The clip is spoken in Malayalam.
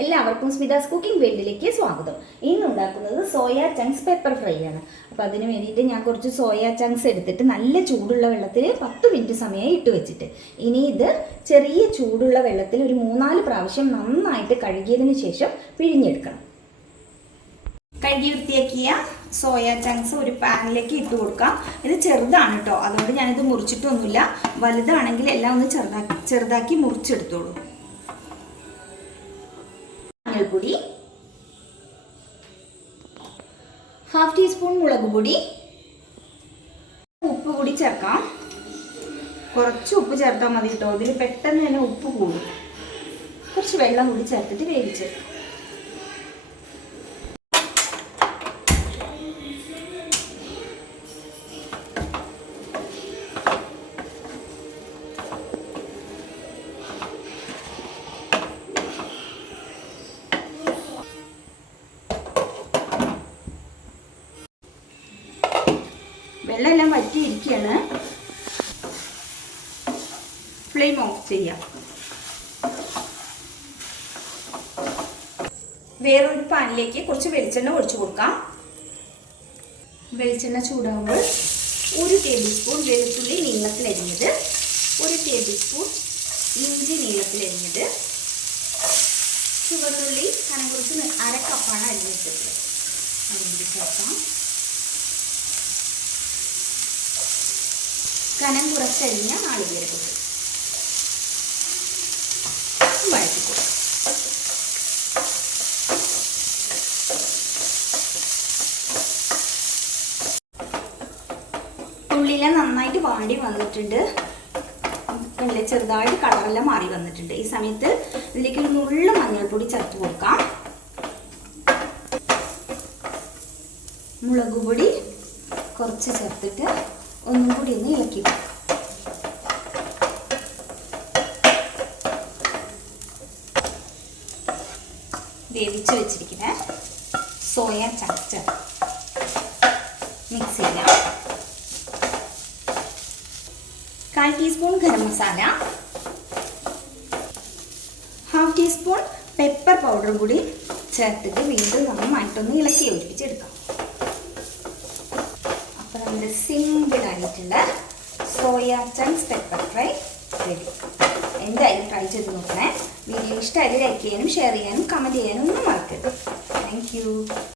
എല്ലാവർക്കും സ്മിതാസ് കുക്കിംഗ് വേൾഡിലേക്ക് സ്വാഗതം. ഇന്ന് ഉണ്ടാക്കുന്നത് സോയ ചങ്ക്സ് പെപ്പർ ഫ്രൈ ആണ്. അപ്പോൾ അതിന് വേണ്ടിയിട്ട് ഞാൻ കുറച്ച് സോയ ചങ്ക്സ് എടുത്തിട്ട് നല്ല ചൂടുള്ള വെള്ളത്തിൽ 10 മിനിറ്റ് സമയം ഇട്ട് വെച്ചിട്ട് ഇനി ഇത് ചെറിയ ചൂടുള്ള വെള്ളത്തിൽ ഒരു 3-4 പ്രാവശ്യം നന്നായിട്ട് കഴുകിയതിന് ശേഷം പിഴിഞ്ഞെടുക്കണം. കഴുകി വൃത്തിയാക്കിയ സോയ ചങ്ക്സ് ഒരു പാനിലേക്ക് ഇട്ട് കൊടുക്കാം. ഇത് ചെറുതാണ് കേട്ടോ, അതുകൊണ്ട് ഞാനിത് മുറിച്ചിട്ടൊന്നുമില്ല. വലുതാണെങ്കിൽ എല്ലാം ഒന്ന് ചെറുതാക്കി മുറിച്ചെടുത്തോളൂ. മഞ്ഞൾപ്പൊടി, 1/2 ടീസ്പൂൺ മുളക് പൊടി, ഉപ്പ് കൂടി ചേർക്കാം. കുറച്ച് ഉപ്പ് ചേർത്താൽ മതി കേട്ടോ, അതിൽ പെട്ടെന്ന് തന്നെ ഉപ്പ് കൂടും. കുറച്ച് വെള്ളം കൂടി ചേർത്തിട്ട് വേവിച്ചെടുക്കാം. വെള്ളമെല്ലാം വറ്റിയിരിക്കുകയാണ്. ഫ്ലെയിം ഓഫ് ചെയ്യാം. വേറൊരു പാനിലേക്ക് കുറച്ച് വെളിച്ചെണ്ണ ഒഴിച്ചു കൊടുക്കാം. വെളിച്ചെണ്ണ ചൂടാകുമ്പോൾ 1 ടേബിൾ സ്പൂൺ വെളുത്തുള്ളി നീളത്തിലരിഞ്ഞത്, 1 ടേബിൾ സ്പൂൺ ഇഞ്ചി നീളത്തിലരിഞ്ഞത്, ചുവന്നുള്ളി കനം കുറച്ച് 1/2 കപ്പാണ് അരിഞ്ഞിട്ടത്. അതിൽ ചേർക്കാം. കനം കുറച്ചരിഞ്ഞ നാളികേരപ്പൊടി വഴറ്റിക്കൊടുക്കും. ഉള്ളിലെല്ലാം നന്നായിട്ട് വാടി വന്നിട്ടുണ്ട്. ഉള്ളി ചെറുതായിട്ട് കളറെല്ലാം മാറി വന്നിട്ടുണ്ട്. ഈ സമയത്ത് ഇതിലേക്ക് ഒരു നുള്ളു മഞ്ഞൾപ്പൊടി ചേർത്ത് കൊടുക്കാം. മുളക് പൊടി കുറച്ച് ചേർത്തിട്ട് ഒന്നും കൂടി ഒന്ന് ഇളക്കി വെക്കാം. വേവിച്ച് വെച്ചിരിക്കുന്ന സോയ ചങ്ക്സ് മിക്സ് ചെയ്യാം. 1/4 teaspoon garam masala, 1/2 teaspoon pepper powder കൂടി ചേർത്തിട്ട് വീണ്ടും നന്നായിട്ടൊന്ന് ഇളക്കി യോജിപ്പിച്ചെടുക്കാം. നമ്മുടെ സിമ്പിൾ ആയിട്ടുള്ള soya chunks pepper fry ready. എന്തായാലും ട്രൈ ചെയ്ത് നോക്കണേ. വീഡിയോ ഇഷ്ടമായി ലൈക്ക് ചെയ്യാനും ഷെയർ ചെയ്യാനും കമൻറ്റ് ചെയ്യാനും ഒന്നും മറക്കരുത്. Thank you.